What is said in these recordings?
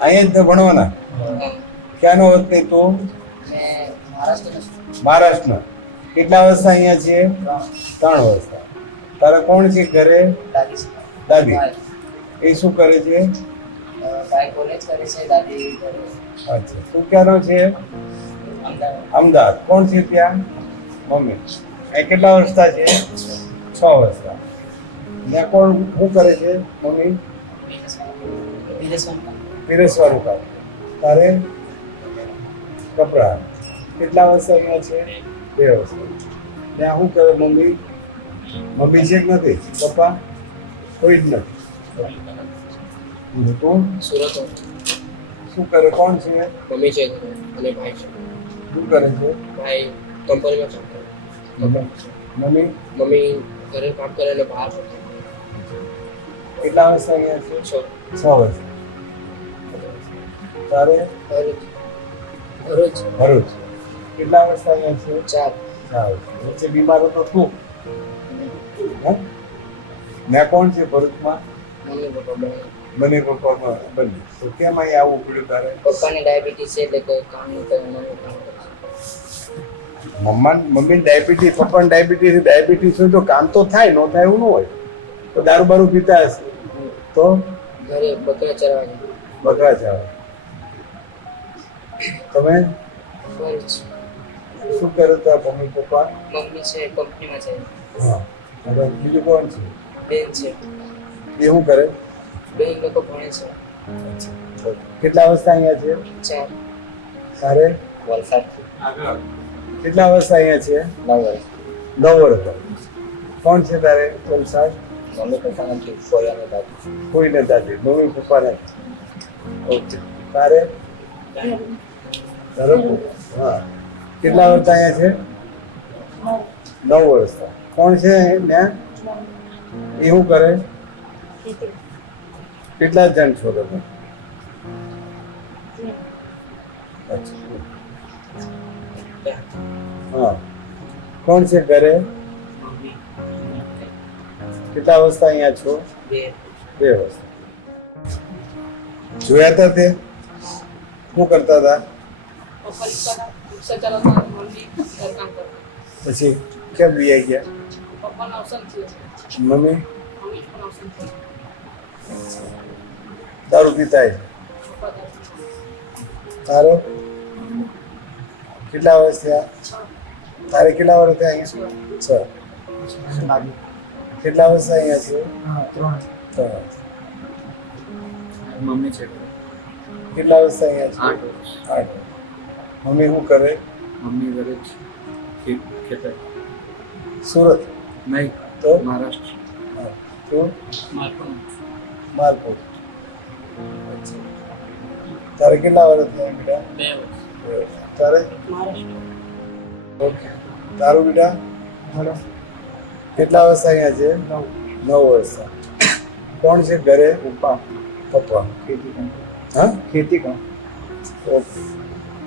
અહીંયા જ ભણવાના? ક્યાંનો વતની તું? મહારાષ્ટ્રના. કેટલા વર્ષ અહીંયા છે? 3 વર્ષ. તારે કોણ છે ઘરે? દાદી. એ શું કરે છે? અચ્છા. તું ક્યાંનો છે? અમદાવાદ. કોણ છે ત્યાં? મમ્મી. એ કેટલા વર્ષના છે? 6 વર્ષના. ત્યાં કોણ શું કરે છે મમ્મી? પીરસવાનું કામ. તારે? કપડા. કેટલા વર્ષ અહીંયા છે? 2 વર્ષ. ત્યાં શું કરે મમ્મી? મમ્મી છે કે નથી? પપ્પા? કોઈ જ નથી. તું? સુરત. શું કરે? કોણ છે? મમ્મી છે અને ભાઈ છે. શું કરે છે? ભાઈ કંપનીમાં કામ કરે. મમ્મી? મમ્મી ઘરે કામ કરે અને બહાર. કેટલા વર્ષ અહીંયા છે? 6 વર્ષ. તારે? ભરૂચ. ભરૂચ. કેટલા વર્ષ અહીંયા છે? 4. 4 વર્ષ. વચ્ચે બીમાર હતો તું? હા? મેં કોણ છે ભરૂચમાં? મમ્મી પપ્પા બંને. બંને પપ્પામાં બંને. તો કેમ અહીં આવવું પડ્યું તારે? પપ્પાને ડાયાબિટીસ છે એટલે કોઈ કામ નહીં કરે. મમ્મી કામ કરે. મમ્મી ડાયાબિટીસ, પપ્પાને ડાયાબિટીસ હોય તો કામ તો થાય, ન થાય એવું ન હોય. તો દારૂ બારૂ પીતા હશે તો? ઘરે બકરા ચરવા જાય. બકરા ચાવે. તમે ભરૂચ. શું કરો તા મમ્મી પપ્પા? મમ્મી છે કંપનીમાં છે. હા. અને બીજું કોણ છે? બેન છે. એ શું કરે? બેન લોકો ભણે છે. કેટલા વર્ષ અહીંયા છે? 4. તારે? વલસાડ. કેટલા વર્ષ અહીંયા છે? 9 વર્ષ. 9 વર્ષ. કોણ છે તારે વલસાડ? મમ્મી પપ્પા નથી. ફોઈ અને દાદી. કોઈ ને દાદી. મમ્મી પપ્પા નથી. ઓકે. તારે? ધરમપુર. હા. કેટલા વર્ષ અહીંયા છે? 9 વર્ષ. કોણ છે ત્યાં? એ શું કરે? કેટલા જણ છો તમે? અચ્છા. હા. કોણ છે ઘરે? મમ્મી. કેટલા વર્ષ અહીંયા છો? 2. 2 વર્ષ. જોયા હતા તે? શું કરતા હતા? રિક્ષા ચલાવતા, મમ્મી ઘરકામ કરતા. પછી કેમ લઈ ગયા? પપ્પાનું અવસાન થયું. મમ્મી મમ્મી પણ અવસાન થયું. દારૂ પીતા છે? પપ્પા દારૂ. તારો? કેટલા વર્ષ થયા? તારે કેટલા વર્ષ થયા અહીંયા? 6. કેટલા વર્ષ અહીંયા છે? 3. મમ્મી છે. કેટલા વર્ષ અહીંયા છે? 8. મમ્મી શું કરે? મમ્મી ઘરે છે. ખેતર. સુરત? નહીં તો મહારાષ્ટ્ર. હા. તું? માલપુર. માલપુર. તારે કેટલા વર્ષ થયા બેટા? 2 વર્ષ. તારે? મહારાષ્ટ્ર. ઓકે. તારું બેટા? કેટલા વર્ષ અહીંયા છે? 9 વર્ષ. કોણ છે ઘરે? પપ્પા. ખેતી કામ. હા? ખેતી કામ. ઓકે.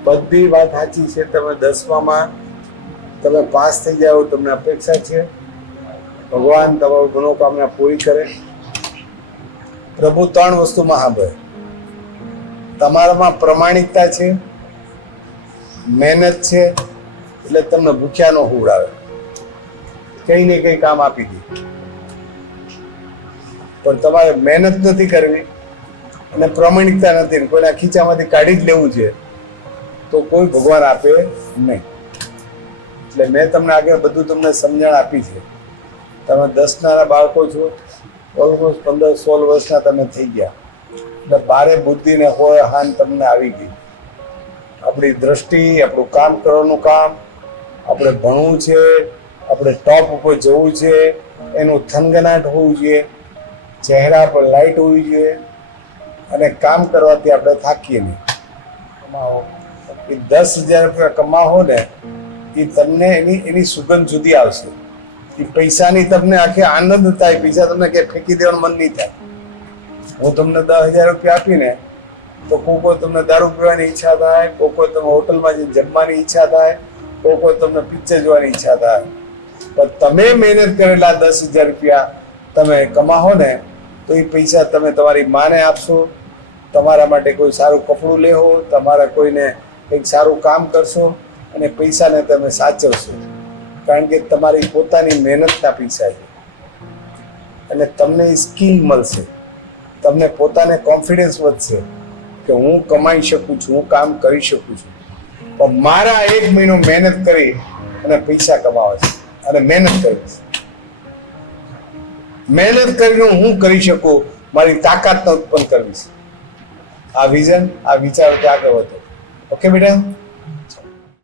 બધી વાત સાચી છે. તમે 10માં તમે પાસ થઈ જાઓ તમને અપેક્ષા છે ભગવાન તમારું મનોકામના પૂરી કરે. પ્રભુ 3 વસ્તુમાં સાંભળે. તમારામાં પ્રમાણિકતા છે, મહેનત છે, એટલે તમને ભૂખ્યા ન હુવડાવે, કંઈ ને કંઈ કામ આપી દે. પણ તમારે મહેનત નથી કરવી અને પ્રમાણિકતા નથી, કોઈના ખીચામાંથી કાઢી જ લેવું છે તો કોઈ ભગવાન આપે નહીં. એટલે મેં તમને આગળ બધું તમને સમજણ આપી છે. તમે 10ના બાળકો છો, ઓલમોસ્ટ 15-16 વર્ષના તમે થઈ ગયા, એટલે બારે બુદ્ધિ ને હોય હાન તમને આવી ગઈ. આપણી દ્રષ્ટિ, આપણું કામ કરવાનું કામ, આપણે ભણવું છે, આપણે ટોપ ઉપર જવું છે, એનું થનગનાટ હોવું જોઈએ, ચહેરા પર લાઇટ હોવી જોઈએ, અને કામ કરવાથી આપણે થાકીએ નહીં. કમાવો એ 10,000 રૂપિયા કમાવો ને એ તમને એની સુગંધ જુદી આવશે. એ પૈસાની તમને આખી આનંદ થાય, પૈસા તમને ક્યાંય ફેંકી દેવાનું મન નહીં થાય. હું તમને 10,000 રૂપિયા આપીને તો કોઈ તમને દારૂ પીવાની ઈચ્છા થાય, કોઈ તમે હોટલમાં જઈને જમવાની ઈચ્છા થાય, કોઈ તમને પિક્ચર જોવાની ઈચ્છા થાય. પણ તમે મહેનત કરેલા 10,000 રૂપિયા તમે કમાવો ને તો એ પૈસા તમે તમારી માને આપશો, તમારા માટે કોઈ સારું કપડું લેવો, તમારા કોઈને કંઈક સારું કામ કરશો અને પૈસાને તમે સાચવશો, કારણ કે તમારી પોતાની મહેનતના પૈસા છે અને તમને એ સ્કિલ મળશે, તમને પોતાને કોન્ફિડન્સ વધશે કે હું કમાઈ શકું છું, હું કામ કરી શકું છું. પણ મારા 1 મહિનો મહેનત કરી અને પૈસા કમાવા છે અને મહેનત કરીશ, મહેનત કરીને હું કરી શકું, મારી તાકાતને ઉત્પન્ન કરવી છે. આ વિઝન, આ વિચાર આગળ વધો. ઓકે બેટા.